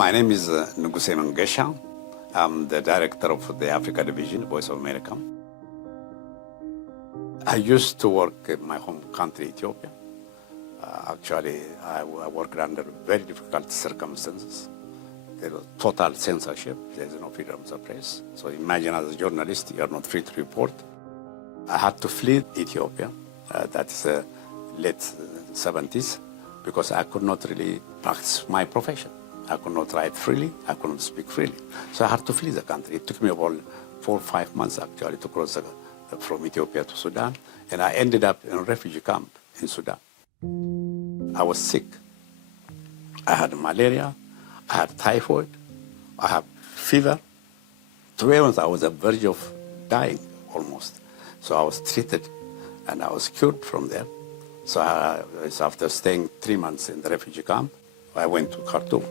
My name is Negussie Mengesha. I'm the director of the Africa Division, Voice of America. I used to work in my home country, Ethiopia. Actually, I worked under very difficult circumstances. There was total censorship. There's no freedom of the press. So imagine as a journalist, you are not free to report. I had to flee Ethiopia. That's late 70s, because I could not really practice my profession. I could not write freely. I could not speak freely. So I had to flee the country. It took me about 4 or 5 months, actually, to cross from Ethiopia to Sudan. And I ended up in a refugee camp in Sudan. I was sick. I had malaria. I had typhoid. I had fever. To be honest, I was on the verge of dying almost. So I was treated, and I was cured from there. So after staying 3 months in the refugee camp, I went to Khartoum.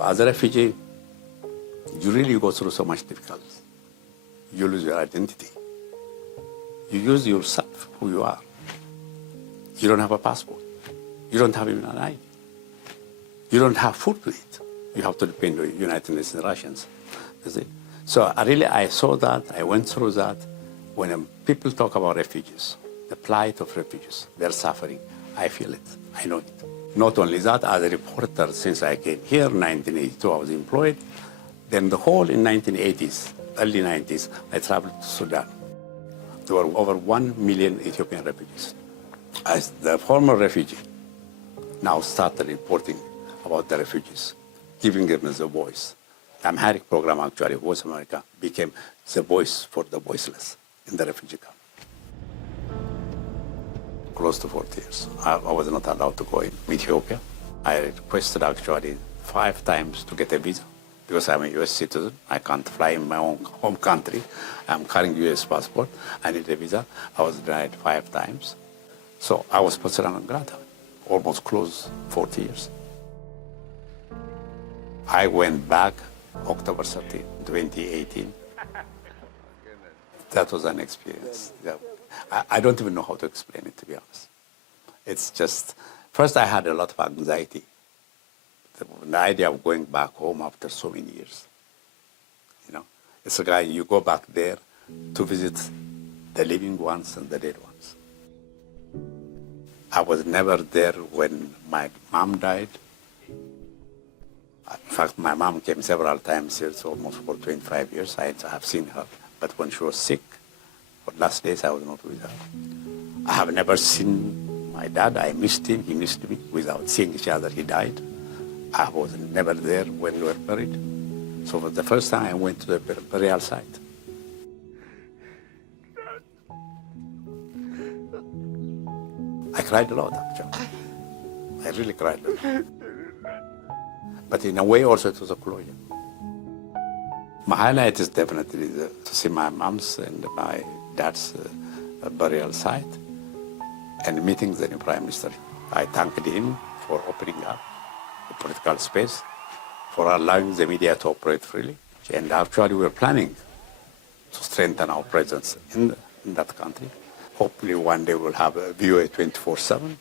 As a refugee, you really go through so much difficulty. You lose your identity. You lose yourself, who you are. You don't have a passport. You don't have even an ID. You don't have food to eat. You have to depend on United Nations Russians. You see? So I saw that. I went through that. When people talk about refugees, the plight of refugees, their suffering, I feel it. I know it. Not only that, as a reporter, since I came here in 1982, I was employed. Then the whole in 1980s, early 90s, I traveled to Sudan. There were over 1 million Ethiopian refugees. As the former refugee now started reporting about the refugees, giving them the voice. The Amharic program, actually, Voice of America, became the voice for the voiceless in the refugee camp. Close to 40 years. I was not allowed to go in Ethiopia. I requested actually 5 times to get a visa because I'm a U.S. citizen. I can't fly in my own home country. I'm carrying U.S. passport. I need a visa. I was denied 5 times. So I was persona non grata, almost close 40 years. I went back October 13, 2018. That was an experience. Yeah. I don't even know how to explain it, to be honest. It's just, first I had a lot of anxiety. The idea of going back home after so many years. You know, it's a guy, you go back there to visit the living ones and the dead ones. I was never there when my mom died. In fact, my mom came several times here, so almost for 25 years. I have seen her. But when she was sick, for last days I was not with her. I have never seen my dad. I missed him. He missed me. Without seeing each other, he died. I was never there when we were buried. So for the first time, I went to the burial site. I cried a lot, actually. I really cried a lot. But in a way, also, it was a closure. My highlight is definitely to see my mom's and my dad's burial site and meeting the new Prime Minister. I thanked him for opening up the political space, for allowing the media to operate freely. And actually, we're planning to strengthen our presence in that country. Hopefully, one day we'll have a VOA 24/7.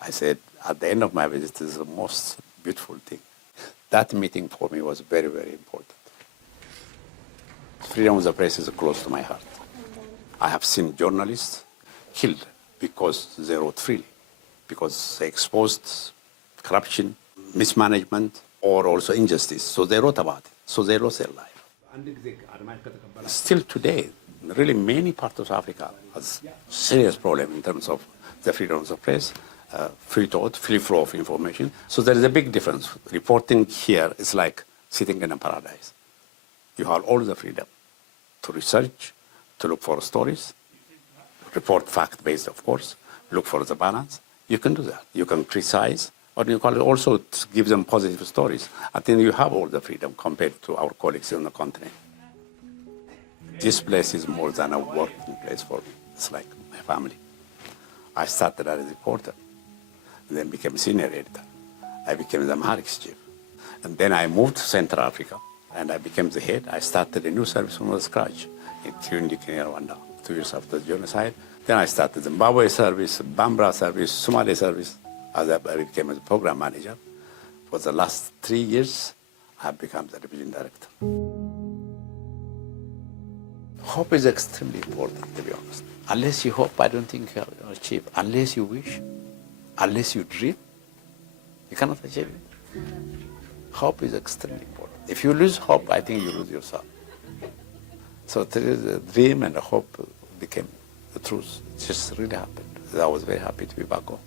I said, at the end of my visit, this is the most beautiful thing. That meeting for me was very, very important. Freedom of the press is close to my heart. I have seen journalists killed because they wrote freely, because they exposed corruption, mismanagement, or also injustice. So they wrote about it. So they lost their life. Still today, really many parts of Africa has serious problem in terms of the freedom of the press, free thought, free flow of information. So there is a big difference. Reporting here is like sitting in a paradise. You have all the freedom to research, to look for stories, report fact-based, of course, look for the balance. You can do that. You can criticize, or you can also give them positive stories. I think you have all the freedom compared to our colleagues on the continent. This place is more than a working place for me. It's like my family. I started as a reporter, and then became senior editor. I became the Amharic chief. And then I moved to Central Africa, and I became the head. I started a new service from scratch in Kirundi, Kenya, Rwanda, 2 years after the genocide. Then I started the Zimbabwe service, Bambara service, Somali service, as I became a program manager. For the last 3 years, I have become the division director. Hope is extremely important, to be honest. Unless you hope, I don't think you will achieve. Unless you wish, unless you dream, you cannot achieve it. Hope is extremely important. If you lose hope, I think you lose yourself. So the dream and the hope became the truth. It just really happened. I was very happy to be back home.